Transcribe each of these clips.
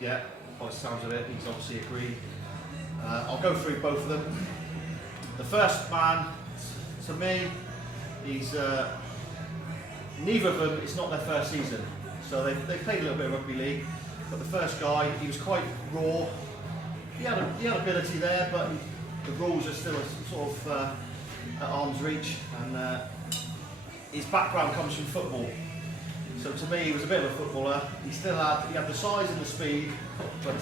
Yeah, by the sounds of it, he's obviously agreed. I'll go through both of them. The first man, to me, he's neither of them. It's not their first season, so they played a little bit of rugby league. But the first guy, he was quite raw. He had ability there, but the rules are still sort of at arm's reach, and his background comes from football. So to me, he was a bit of a footballer. He had the size and the speed, but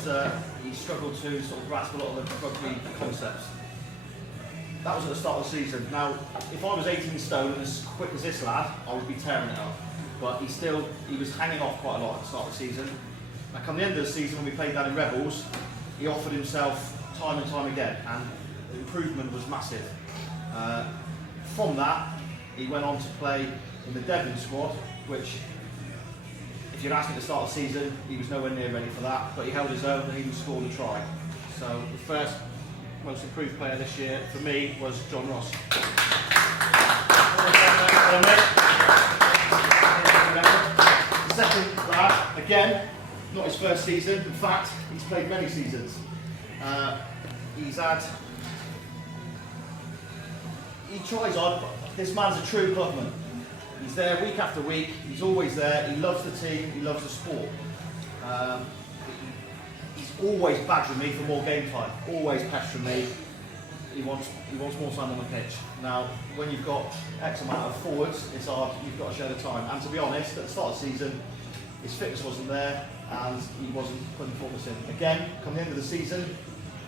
he struggled to sort of grasp a lot of the rugby concepts. That was at the start of the season. Now, if I was 18 stone and as quick as this lad, I would be tearing it up. But he was hanging off quite a lot at the start of the season. Now, come the end of the season, when we played down in Rebels, he offered himself time and time again, and the improvement was massive. From that, he went on to play in the Devon squad, which, if you'd asked me at the start of the season, he was nowhere near ready for that, but he held his own and he even scored a try. So the first most improved player this year for me was John Ross. The second lad, again, not his first season. In fact, he's played many seasons. He tries hard. This man's a true clubman. He's there week after week. He's always there. He loves the team. He loves the sport. He's always badgering me for more game time. Always pestering me. He wants more time on the pitch. Now, when you've got X amount of forwards, it's hard. You've got to share the time. And to be honest, at the start of the season, his fitness wasn't there, and he wasn't putting focus in. Again, come the end of the season,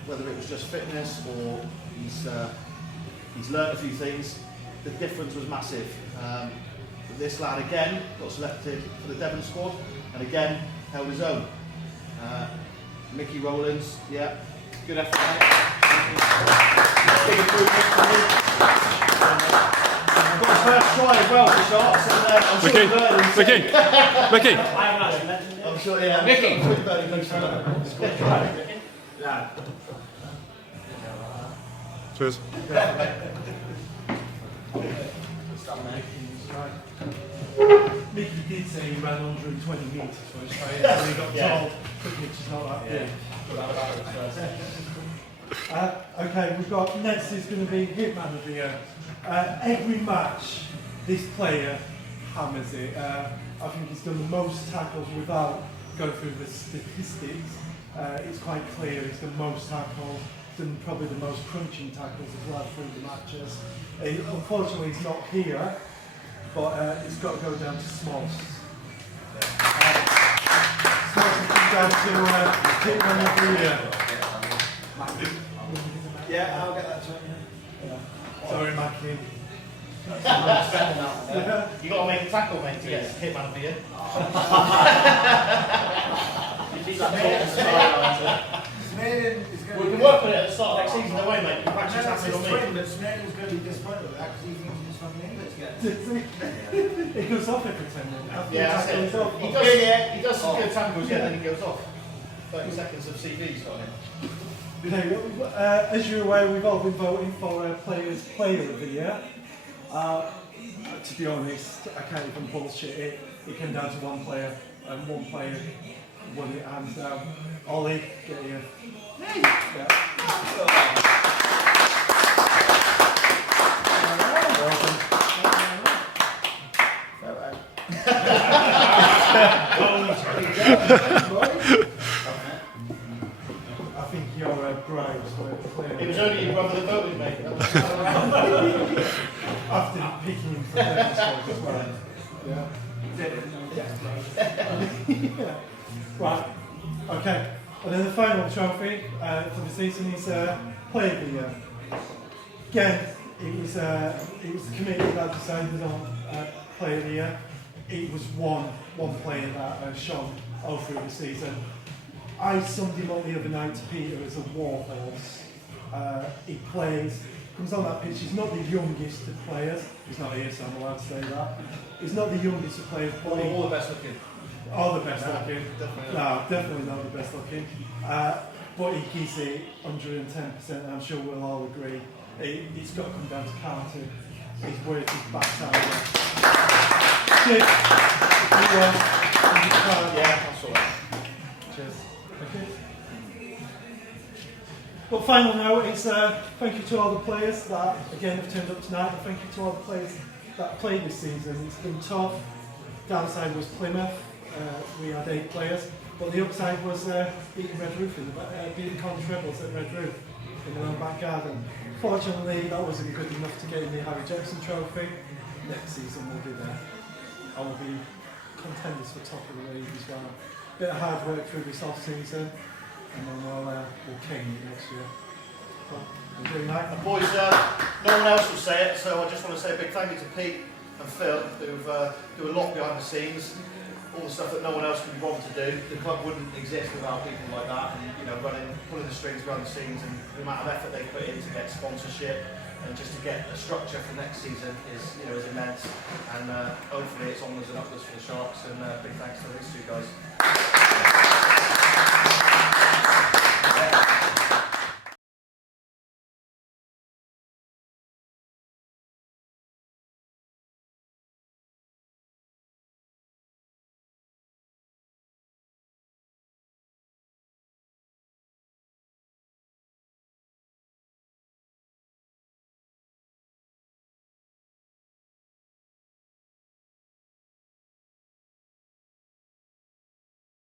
whether it was just fitness or he's learned a few things, the difference was massive. This lad again got selected for the Devon squad, and again held his own. Mickey Rowlands, yeah, good effort, mate. Big improvement for me. I've got his first try as well for Sharks, and I'm sure Mickey. I haven't actually mentioned it. I'm sure, yeah. Mickey. Yeah. Cheers. Mickey did say he ran 120 metres for his try, so he got told which is not that big. Okay, we've got next is going to be Hitman of the Year. Every match, this player hammers it. I think he's done the most tackles without going through the statistics. It's quite clear he's done most tackles, done probably the most crunching tackles as well through the matches. Unfortunately, he's not here, but it's got to go down to Smalls. Smalls has come down to Hitman of the Year. Yeah, I'll get that to him. Yeah. Sorry, Mackie. You got to make a tackle, mate, to get Hitman of the Year. We can work on it at the start of next season, don't we, mate? You practice tackling on me. But Snedden's going to be disappointed with that because he thinks he's fucking English again. It goes off every 10 minutes. Yeah, that's it. He does some good tackles, yeah, then he goes off. 30 seconds of CVs on him. As you're aware, we've all been voting for Players Player of the Year. To be honest, I can't even bullshit it. It came down to one player, and one player won it hands down. Ollie, get here. Yeah. I think your bribes were clear. It was only your brother that voted, mate. After picking him for as well. Yeah. Yeah. Right. Okay. And then the final trophy for the season is Player of the Year. Again, it was the committee that decided on Player of the Year. It was one player that shone all through the season. I summed him up the other night to Peter as a warhorse. He plays, comes on that pitch. He's not the youngest of players. He's not here, so I'm allowed to say that. He's not the youngest of players, but All the best looking. all the best looking. Definitely. No, definitely not the best looking. But he keeps it 110%, and I'm sure we'll all agree. It's got to come down to Carter. He's worked his backside. Cheers. Yeah, that's all right. Cheers. Okay. But final note is thank you to all the players that again have turned up tonight, and thank you to all the players that played this season. It's been tough. Downside was Plymouth. We had 8 players, but the upside was beating Red Roof beating College Rebels at Red Roof in their own back garden. Fortunately, that wasn't good enough to get in the Harry Jackson Trophy. Next season we'll be there. I will be contenders for top of the league as well. Bit of hard work through this off season, and then we'll cane it next year. But we're doing that. And boys, no one else will say it, so I just want to say a big thank you to Pete and Phil, who've do a lot behind the scenes, all the stuff that no one else can be bothered to do. The club wouldn't exist without people like that, and pulling the strings behind the scenes, and the amount of effort they put in to get sponsorship and just to get a structure for next season is immense. And hopefully it's onwards and upwards for the Sharks. And big thanks to these 2 guys.